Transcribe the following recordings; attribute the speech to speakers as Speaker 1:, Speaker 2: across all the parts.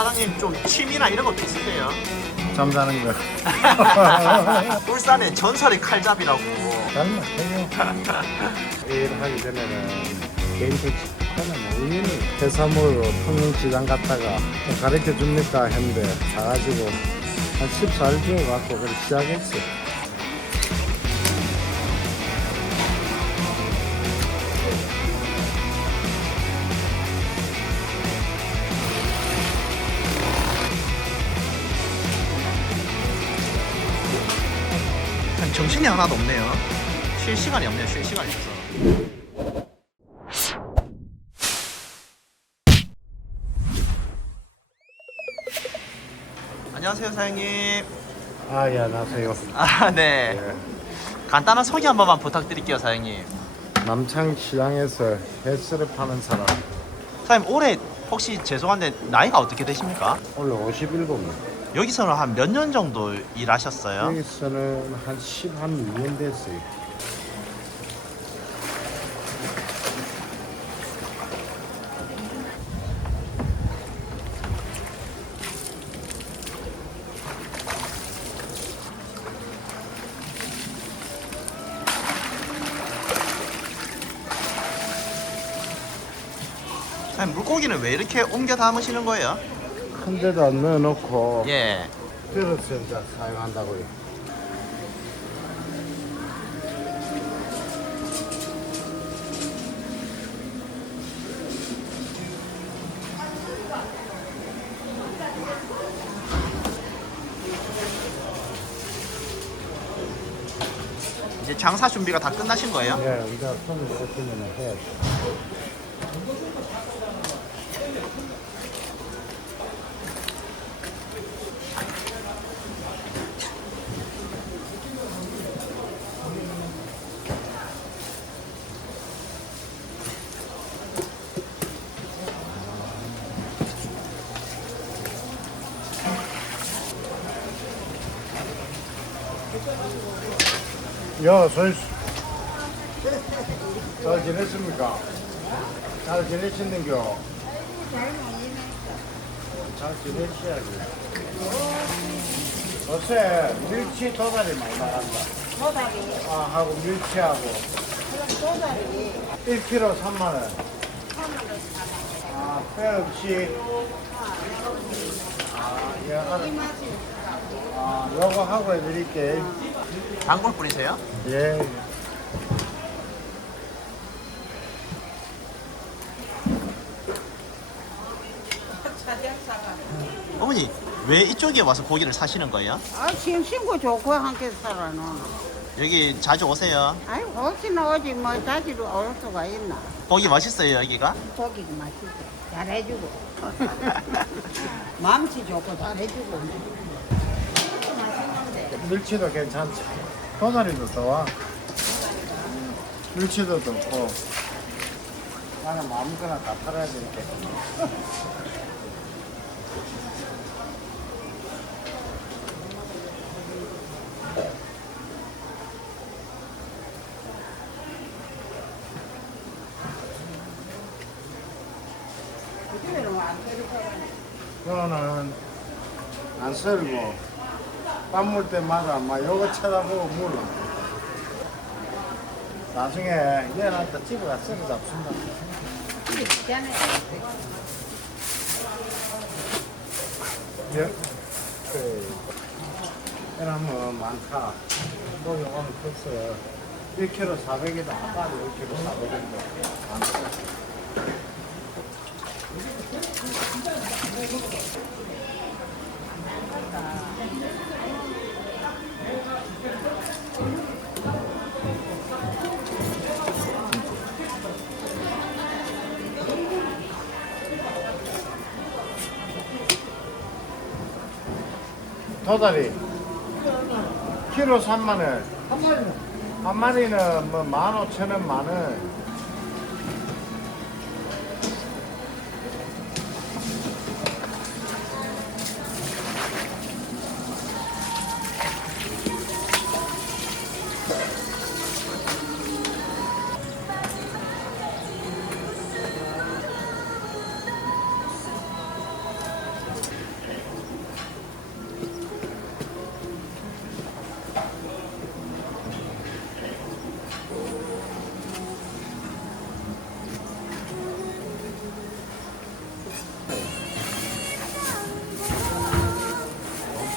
Speaker 1: 사장님 좀 취미나 이런 것도 있으세요?
Speaker 2: 잠자는 거.
Speaker 1: 울산의 전설의 칼잡이라고.
Speaker 2: 잘못 해요. 일하기 전에는 개인 택시 타면 우연히 해산물로 통영시장 갔다가 좀 가르쳐 줍니까 했는데 가가지고 한 14일 주어갖고 그걸 시작했어요.
Speaker 1: 정신이 하나도 없네요. 쉴 시간이 없네요. 쉴 시간이 없어. 안녕하세요, 사장님.
Speaker 2: 아, 예, 안녕하세요.
Speaker 1: 아, 네.
Speaker 2: 예.
Speaker 1: 간단한 소개 한 번만 부탁드릴게요, 사장님.
Speaker 2: 남창시장에서 헬스를 파는 사람.
Speaker 1: 사장님, 올해 혹시 죄송한데 나이가 어떻게 되십니까?
Speaker 2: 원래 57번.
Speaker 1: 여기서는 한 몇 년 정도 일하셨어요?
Speaker 2: 여기서는 한 10, 한 2년 됐어요.
Speaker 1: 물고기는 왜 이렇게 옮겨 담으시는 거예요?
Speaker 2: 큰 데다 넣어놓고
Speaker 1: 예.
Speaker 2: 그릇을 이제 사용한다고요.
Speaker 1: 이제 장사 준비가 다 끝나신 거예요?
Speaker 2: 예, 이제 손을 오시면 해야죠. 야, 소희 잘 지냈습니까? 잘 지내시는겨? 잘 지내셔야지. 요새 밀치 도다리 많이 나간다.
Speaker 3: 도다리,
Speaker 2: 아, 하고 밀치하고
Speaker 3: 도다리
Speaker 2: 1kg 3만원. 아, 빼 없이. 아, 예, 알아. 아, 요거 하고 해드릴게.
Speaker 1: 단골 뿌리세요?
Speaker 2: 예.
Speaker 3: 차량사가.
Speaker 1: 어머니 왜 이쪽에 와서 고기를 사시는 거예요?
Speaker 3: 아, 지금 신고 좋고 함께 살아노.
Speaker 1: 여기 자주 오세요.
Speaker 3: 아이, 혹시 나 오지 뭐 자지로 올 수가 있나.
Speaker 1: 고기 맛있어요 여기가?
Speaker 3: 고기가 맛있어. 잘해주고. 마음씨 좋고 잘해주고. 맛있는데.
Speaker 2: 밀치도 괜찮지. 도다리도 좋아. 밀치도 좋고. 나는 아무거나 다 팔아야 되니까. 그거는 안 썰고 밥물 때마다 막 요거 쳐다보고 물어. 나중에 얘한테 집에 가서 썰어 잡순다. 예? 그, 이러면 많다. 뭐 요거는 컸어요. 1kg 400이다. 아까 1kg 400인데. 도다리. 키로 3만원. 한 마리는 뭐 15,000원 만원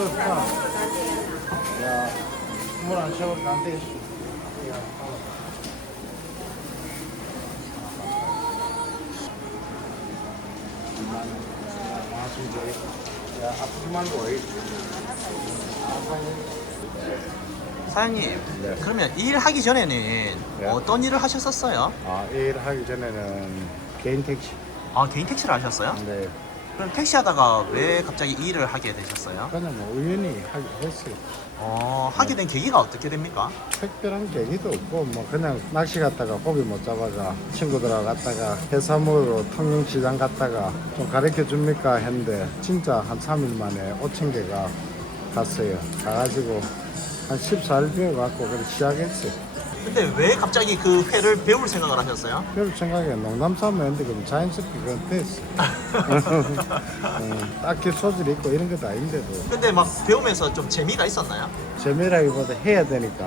Speaker 2: 없었다. 야, 물안 안 되겠어. 야, 야, 아프지 말고.
Speaker 1: 사장님
Speaker 2: 네.
Speaker 1: 그러면 일 하기 전에는 어떤 일을 하셨었어요?
Speaker 2: 아, 일 하기 전에는 개인 택시.
Speaker 1: 아 개인 택시를 하셨어요?
Speaker 2: 네.
Speaker 1: 그럼 택시 하다가 왜 갑자기 이 일을 하게 되셨어요?
Speaker 2: 그냥 뭐 우연히 하게 했어요.
Speaker 1: 어 하게 된 계기가 어떻게 됩니까?
Speaker 2: 특별한 계기도 없고 뭐 그냥 낚시 갔다가 고기 못 잡아가 친구들하고 갔다가 해산물로 통영시장 갔다가 좀 가르쳐 줍니까 했는데 진짜 한 3일 만에 5천 개가 갔어요. 가가지고 한 14일 배워갖고 그렇게 시작했어요.
Speaker 1: 근데 왜 갑자기 그 회를 배울 생각을 하셨어요?
Speaker 2: 별 생각에 농담 삼아 했는데 그럼 자연스럽게 그건 됐어. 음, 딱히 소질이 있고 이런 것도 아닌데도
Speaker 1: 근데 막 배우면서 좀 재미가 있었나요?
Speaker 2: 재미라기보다 해야 되니까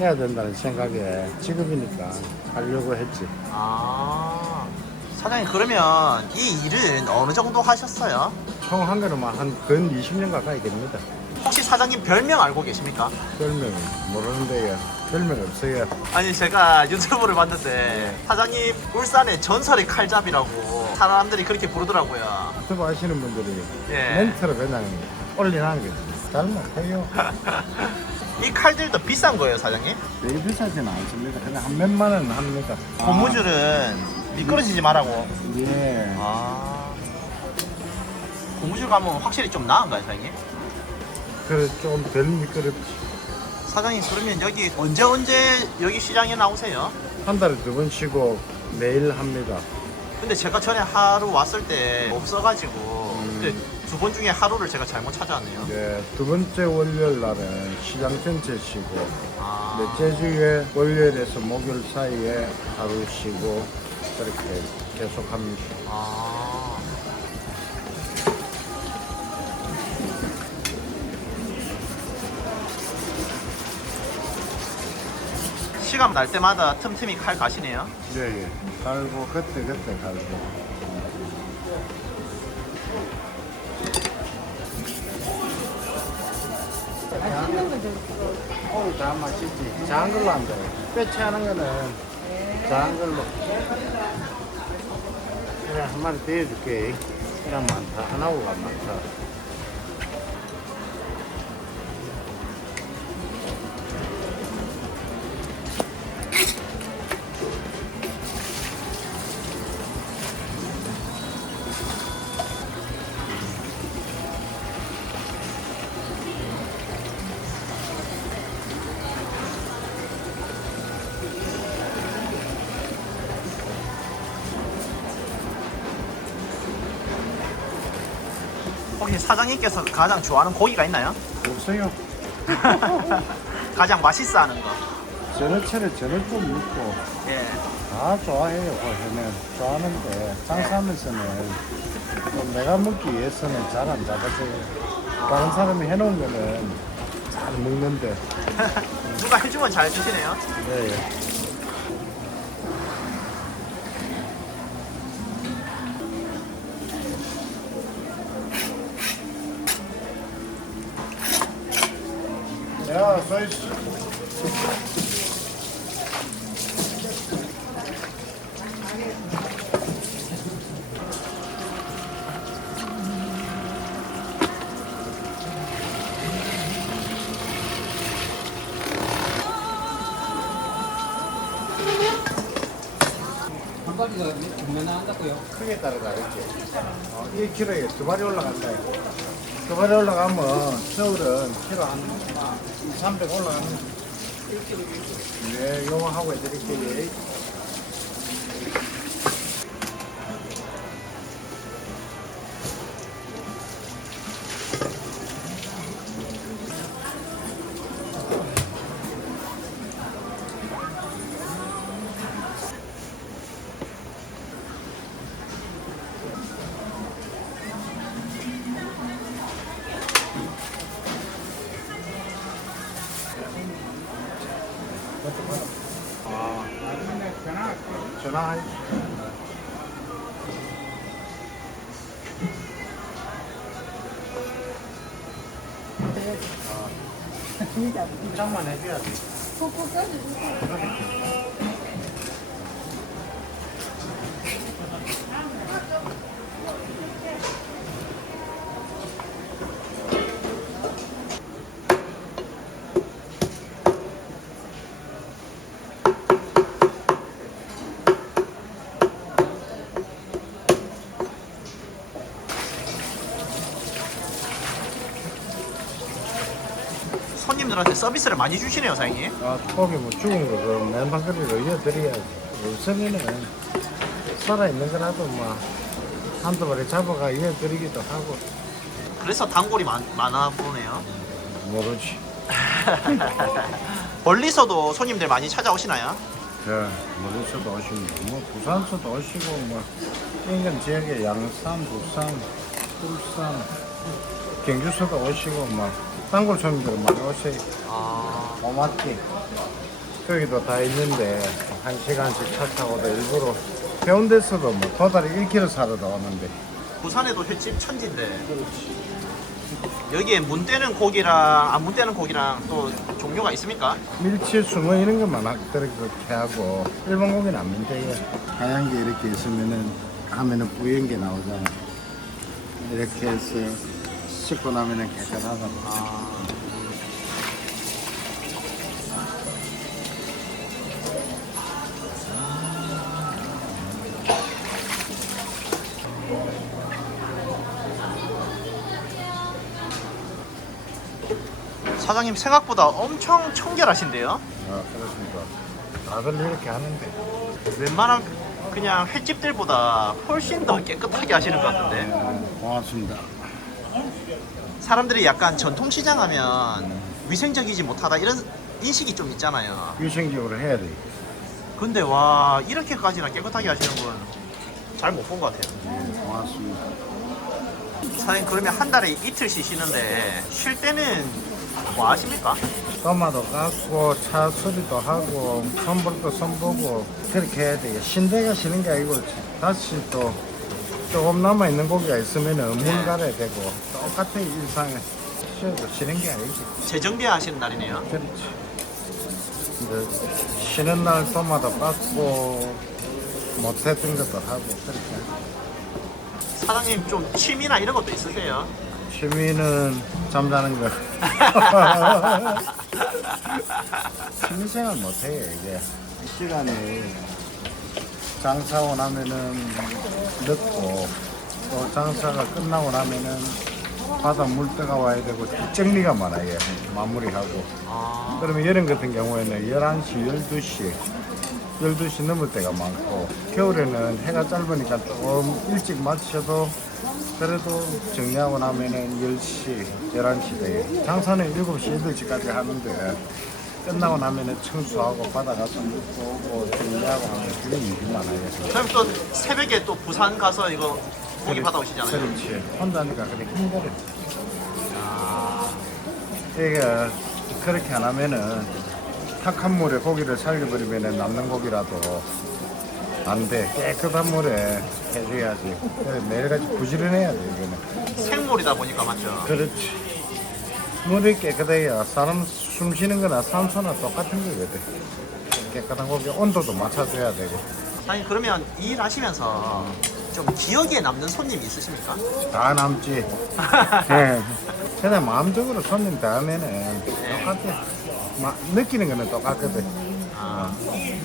Speaker 2: 해야 된다는 생각에 직업이니까 하려고 했지.
Speaker 1: 아 사장님 그러면 이 일은 어느 정도 하셨어요?
Speaker 2: 총 한 거는 한근 20년 가까이 됩니다.
Speaker 1: 혹시 사장님 별명 알고 계십니까?
Speaker 2: 별명은 모르는데요. 별명 없어요.
Speaker 1: 아니 제가 유튜브를 봤는데 사장님 울산의 전설의 칼잡이라고 사람들이 그렇게 부르더라고요.
Speaker 2: 유튜브 하시는 분들이
Speaker 1: 예.
Speaker 2: 멘트로 그냥 올리는 거지. 잘 못해요.
Speaker 1: 이 칼들도 비싼 거예요 사장님?
Speaker 2: 되게 비싸지는 않습니다. 그냥 한 몇만 원 합니다.
Speaker 1: 고무줄은 미끄러지지 말라고.
Speaker 2: 아, 예.
Speaker 1: 아 고무줄 가면 확실히 좀 나은가요 사장님?
Speaker 2: 그래 좀덜 미끄럽지.
Speaker 1: 사장님 그러면 여기 언제 언제 여기 시장에 나오세요?
Speaker 2: 한 달에 두 번 쉬고 매일 합니다.
Speaker 1: 근데 제가 전에 하루 왔을 때 없어가지고
Speaker 2: 음.
Speaker 1: 근데 두 번 중에 하루를 제가 잘못 찾아왔네요.
Speaker 2: 네, 두 번째 월요일 날은 시장 전체 쉬고
Speaker 1: 아,
Speaker 2: 넷째 주에 월요일에서 목요일 사이에 하루 쉬고 그렇게 계속합니다.
Speaker 1: 아. 시간 날 때마다 틈틈이 칼 가시네요.
Speaker 2: 예, 예. 갈고 그때 그때 갈고.
Speaker 3: 맛있는 거 좀.
Speaker 2: 오늘 다 맛있지. 작은 걸로 안 돼. 빼치하는 거는 작은 걸로. 그래 한 마리 떼어줄게. 그냥 많다. 하나고가 많다.
Speaker 1: 사장님께서 가장 좋아하는 고기가 있나요?
Speaker 2: 없어요.
Speaker 1: 가장 맛있어 하는 거.
Speaker 2: 전어채를 전어 좀 넣고
Speaker 1: 예.
Speaker 2: 다 좋아해요. 거기는 좋아하는데 장사하면서는 또 내가 먹기 위해서는 잘 안 잡아줘요. 다른 사람이 해놓은 거는 잘 먹는데.
Speaker 1: 누가 해주면 잘 드시네요.
Speaker 2: 네.
Speaker 4: 한 바퀴가 얼마나 한다고요?
Speaker 2: 크게 따라 다르지. 어, 1kg에 두 발이 올라간다. 두 발이 올라가면 서울은 키로 한 2, 300 올라가는 1kg, 네, 요거 하고 해드릴게요. 해줘야지.
Speaker 3: 푹푹 끓여주세요.
Speaker 1: 손님들한테 서비스를 많이 주시네요, 사장님.
Speaker 2: 아, 고기 뭐 죽은 거그 맨방거리로 이어드려야지. 요즘에는 살아있는 거라도 뭐 한두 마리 잡아가 이어드리기도 하고
Speaker 1: 그래서 단골이 많, 많아 보네요.
Speaker 2: 모르지.
Speaker 1: 멀리서도 손님들 많이 찾아오시나요?
Speaker 2: 저 멀리서도 오시고 뭐 부산서도 오시고 뭐 인근 지역에 양산, 부산, 울산, 경주서도 오시고 뭐 단골 손님들 많이 오세요.
Speaker 1: 아,
Speaker 2: 오마티 거기도 다 있는데 한 시간씩 차 타고도 일부러 해운대에서도 뭐 도다리 1kg 사러 나오는데.
Speaker 1: 부산에도 횟집 천지인데. 여기에 문 떼는 고기랑 안문 떼는 고기랑 또 종류가 있습니까?
Speaker 2: 밀치, 숭어 이런 것만 하- 그렇게 하고 일본 고기는 안 민대요. 하얀 게 이렇게 있으면은 하면은 뿌연 게 나오잖아 이렇게 해서 씻고 나면은 깨끗하다
Speaker 1: 아, 사장님 생각보다 엄청 청결하신데요?
Speaker 2: 아 그렇습니다. 다들 이렇게 하는데
Speaker 1: 웬만한 그냥 횟집들보다 훨씬 더 깨끗하게 하시는 것 같은데.
Speaker 2: 네, 고맙습니다
Speaker 1: 사람들이 약간 전통시장 하면 위생적이지 못하다 이런 인식이 좀 있잖아요.
Speaker 2: 위생적으로 해야 돼.
Speaker 1: 근데 와 이렇게까지나 깨끗하게 하시는 분 잘 못 본 것 같아요.
Speaker 2: 네, 고맙습니다.
Speaker 1: 사장님 그러면 한 달에 이틀 쉬시는데 쉴 때는 뭐 하십니까?
Speaker 2: 도마도 깎고 차 수리도 하고 선볼도 선보고 그렇게 해야 돼요. 신대가 쉬는 게 아니고 다시 또 조금 남아있는 고기가 있으면 물 갈아야 되고 똑같은 일상에 쉬어도 쉬는 게 아니지.
Speaker 1: 재정비 하시는 날이네요.
Speaker 2: 그렇지. 근데 쉬는 날 도마도 깎고 못했던 것도 하고 그렇게.
Speaker 1: 사장님 좀 취미나 이런 것도 있으세요?
Speaker 2: 취미는 잠자는 거. 취미 생활 못해요 이게. 시간이 장사하고 나면은 늦고 또 장사가 끝나고 나면은 바다 물때가 와야 되고 뒷정리가 많아요. 마무리하고.
Speaker 1: 아,
Speaker 2: 그러면 여름 같은 경우에는 11시, 12시 12시 넘을 때가 많고 겨울에는 해가 짧으니까 조금 일찍 마쳐도 그래도 정리하고 나면은 10시, 11시 돼요. 장사는 7시, 8시까지 하는데 끝나고 나면은 청소하고 바다 가서 묻고 오고 정리하고 하면 그게 일이 많아요.
Speaker 1: 그럼 또 새벽에 또 부산 가서 이거 고기 받아오시잖아요
Speaker 2: 그렇지. 혼자니까 그래 힘들어.
Speaker 1: 아,
Speaker 2: 이게 그렇게 안 하면은 탁한 물에 고기를 살려버리면 남는 고기라도 안 돼. 깨끗한 물에 해줘야지. 그래, 매일같이 부지런해야 돼, 이거는.
Speaker 1: 생물이다 보니까 맞죠?
Speaker 2: 그렇지. 물이 깨끗해야 사람 숨 쉬는 거나 산소나 똑같은 거거든. 깨끗한 거기 온도도 맞춰줘야 되고.
Speaker 1: 아니 그러면 일 하시면서 좀 기억에 남는 손님 있으십니까?
Speaker 2: 다 남지. 네. 그냥 마음적으로 손님 다음에는 네. 똑같아. 마, 느끼는 거는 똑같거든.
Speaker 1: 아.
Speaker 2: 어.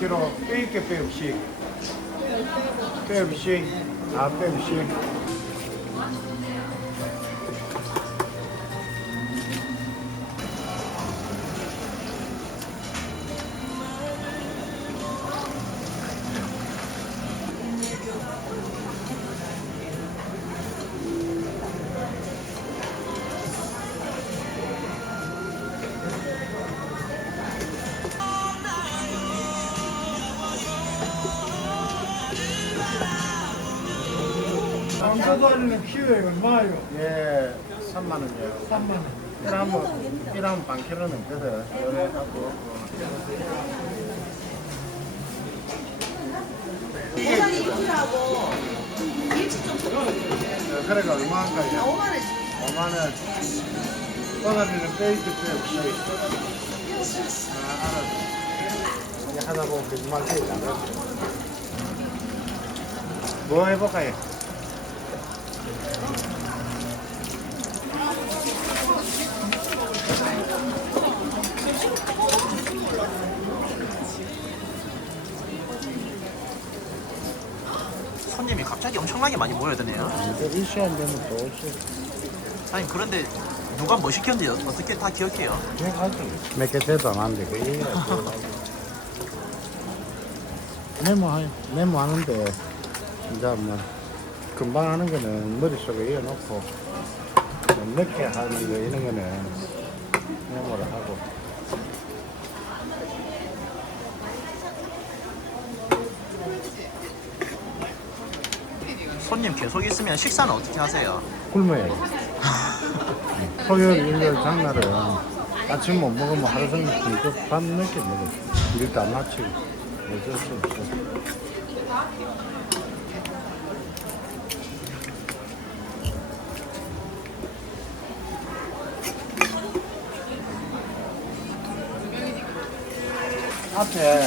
Speaker 2: 10kg 뼈 있게 빼 없이. 빼 없이. 다 빼
Speaker 5: 없이. 아니면 키로에 얼마요?
Speaker 2: 예, 3만 원이요.
Speaker 5: 3만 원.
Speaker 2: 이러면 이러면 반 킬로 넘거든. 요래 하고. 어, 그래가 얼마 할까요? 5만 원. 5만 원. 떠나면 빼있기 때문에. 아, 알았어. 이제 하다 보면 100만 개지 않았어. 뭐 해볼까요?
Speaker 1: 손님이 갑자기 엄청나게 많이 모여드네요.
Speaker 2: 이제 이 시간 되면 또 오지.
Speaker 1: 아니 그런데 누가 뭐 시켰는지 어떻게 다 기억해요?
Speaker 2: 몇개 돼도 안 하는데, 그 얘기가 메모해, 메모 하는데, 이제 뭐, 금방 하는 거는 머릿속에 이어놓고, 뭐 늦게 하는 거 이런 거는 메모를 하고.
Speaker 1: 손님 계속 있으면 식사는 어떻게 하세요?
Speaker 2: 굶어요. 토요일, 일요일, 장날은 아침 못 먹으면 하루 종일 굶고 밤 늦게 먹어. 일도 안 마치고. 어쩔 수 없어. 앞에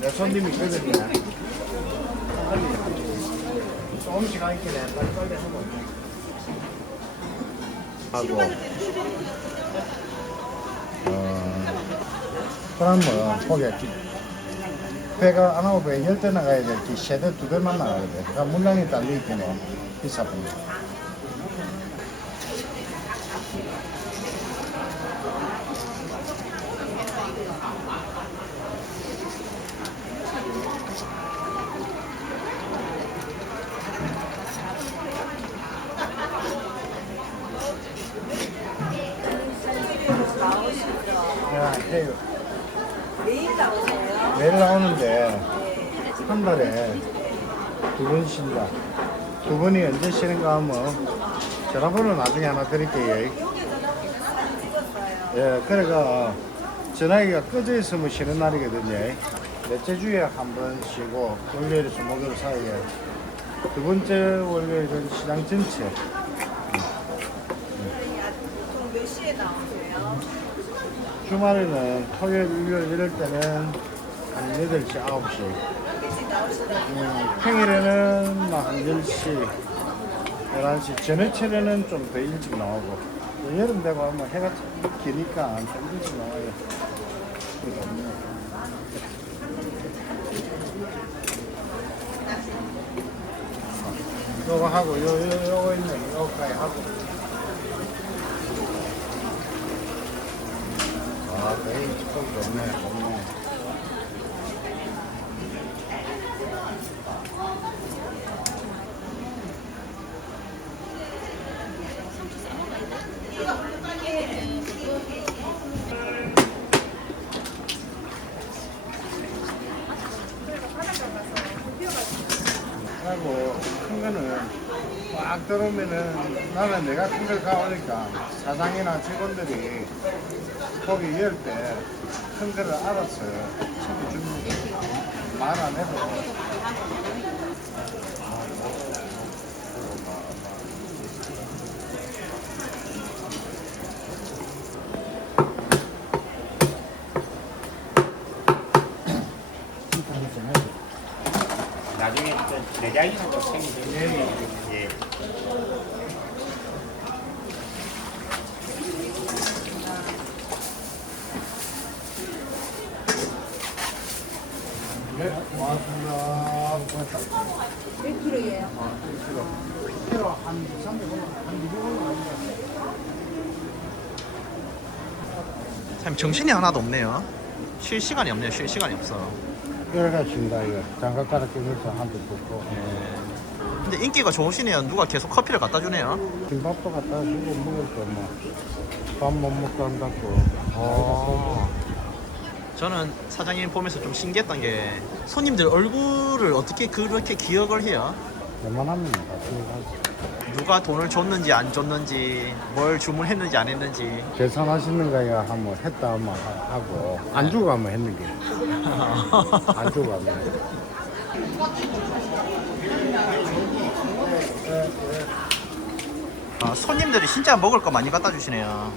Speaker 2: 내 손님이 있거든요. 조금씩 하긴 해. 빨리빨리 하고. 하고. 어, 그러면 거기 배가 안배 열대 나가야 될지 세대 두 대만 나가야 돼. 그러니까 물량이 있긴 해. 비싸면. 야, 해요.
Speaker 3: 매일 나오세요?
Speaker 2: 매일 나오는데 한 달에 두 번 쉰다. 두 언제 쉬는가 하면 전화번호 나중에 하나 드릴게요. 예, 그래가 전화기가 꺼져 있으면 쉬는 날이거든요. 넷째 주에 한 번 쉬고 월요일에서 목요일 사이에 두 번째 월요일은 시장 전체
Speaker 3: 몇 시에 나오세요?
Speaker 2: 주말에는 토요일, 일요일 이럴 때는 한 8시, 9시
Speaker 3: 일찍 나오시나요?
Speaker 2: 음, 평일에는 막한 10시, 11시, 전해철에는 좀 더 일찍 나오고, 여름 되고 하면 해가 기니까 좀 일찍 나와요. 요거 하고, 요, 요, 요거 있네, 요거까지 하고. 아, 매일 조금 좋네, 좋네. 하고 큰 거는 꽉 들어오면은 나는 내가 큰걸 가오니까 사장이나 직원들이 고기 열때큰 거를 챙겨줍니다. 말안 해도.
Speaker 5: 나중에 또 내장이라도 생기면 예.
Speaker 2: 네, 고맙습니다. 고맙다.
Speaker 3: 몇 킬로예요?
Speaker 2: 키로 한 300원, 한 200원 아닌가?
Speaker 1: 참 정신이 하나도 없네요. 쉴 시간이 없네요. 쉴 시간이 없어.
Speaker 2: 여러 가지 준다, 이거. 장갑 갈아 끼면서 한대 붙고.
Speaker 1: 근데 인기가 좋으시네요. 누가 계속 커피를 갖다 주네요.
Speaker 2: 김밥도 갖다 주고 먹을 거 뭐. 밥 못 먹고 한다고.
Speaker 1: 어. 저는 사장님 보면서 좀 신기했던 게 손님들 얼굴을 어떻게 그렇게 기억을 해요?
Speaker 2: 웬만하면 다 기억하지.
Speaker 1: 누가 돈을 줬는지 안 줬는지 뭘 주문했는지 안 했는지
Speaker 2: 계산하시는 거야 한번 했다 하- 하고 안 주고 하면 했는 게. 안 주고 하면.
Speaker 1: 아, 손님들이 진짜 먹을 거 많이 갖다 주시네요.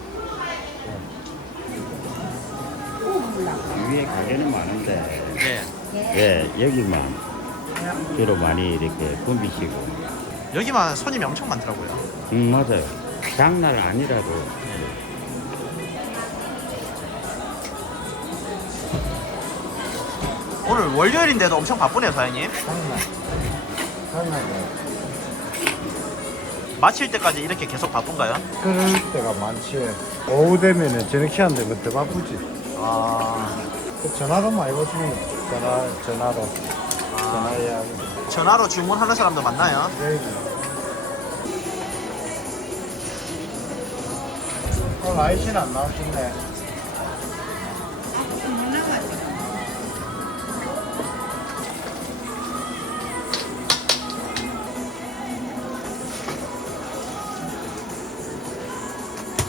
Speaker 5: 위에 가게는 많은데
Speaker 1: 네.
Speaker 5: 예 여기만 주로 많이 이렇게 붐비시고
Speaker 1: 여기만 손님이 엄청 많더라고요.
Speaker 5: 음 맞아요 장날 아니라도
Speaker 1: 오늘 월요일인데도 엄청 바쁘네요, 사장님.
Speaker 2: 장난. 장난.
Speaker 1: 마칠 때까지 이렇게 계속 바쁜가요?
Speaker 2: 그럴 때가 많지. 오후 되면은 저녁 하는데 그때 바쁘지.
Speaker 1: 아,
Speaker 2: 그 전화로 많이 오시는 거 전화, 전화로. 전화 이야기.
Speaker 1: 전화로 주문하는 사람도 많나요?
Speaker 2: 네. 아이씨는 안 나오셨네.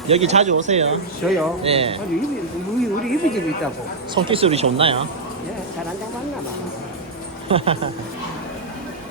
Speaker 1: 여기 자주 오세요.
Speaker 6: 저요?
Speaker 1: 네.
Speaker 6: 아니, 이비, 우리, 우리 이비 집이 있다고.
Speaker 1: 손기술이 좋나요?
Speaker 6: 예, 잘한다 맞나 봐.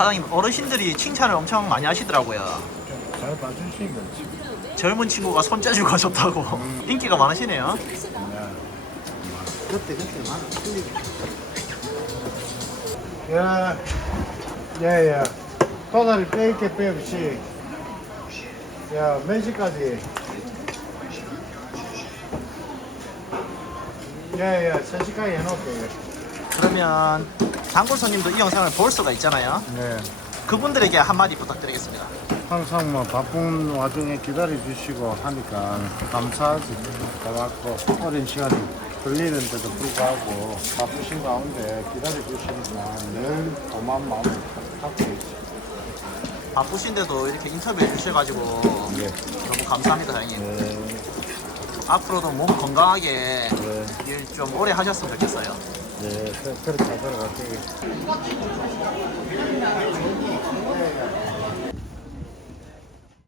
Speaker 1: 사장님, 어르신들이 칭찬을 엄청 많이 하시더라고요.
Speaker 2: 잘 봐주시는 거지.
Speaker 1: 젊은 친구가 손재주가 좋다고. 인기가 많으시네요.
Speaker 6: 그때, 그때 많아.
Speaker 2: 야, 야, 야. 도다리 빼있게 빼없이. 야, 몇 시까지? 야, 야, 3시까지 해놓을게.
Speaker 1: 그러면 단골 손님도 이 영상을 볼 수가 있잖아요.
Speaker 2: 네.
Speaker 1: 그분들에게 한마디 부탁드리겠습니다.
Speaker 2: 항상 뭐 바쁜 와중에 기다려주시고 하니까 감사하지. 고맙고, 오랜 시간이 걸리는데도 불구하고 바쁘신 가운데 기다려주시니까 늘 고마운 마음을 갖고 있지.
Speaker 1: 바쁘신데도 이렇게 인터뷰 해 주셔가지고
Speaker 2: 네.
Speaker 1: 너무 감사합니다, 사장님.
Speaker 2: 네.
Speaker 1: 앞으로도 몸 건강하게
Speaker 2: 네.
Speaker 1: 일 좀 오래 하셨으면 좋겠어요.
Speaker 2: 네, 그- 그렇게 하도록 할게요.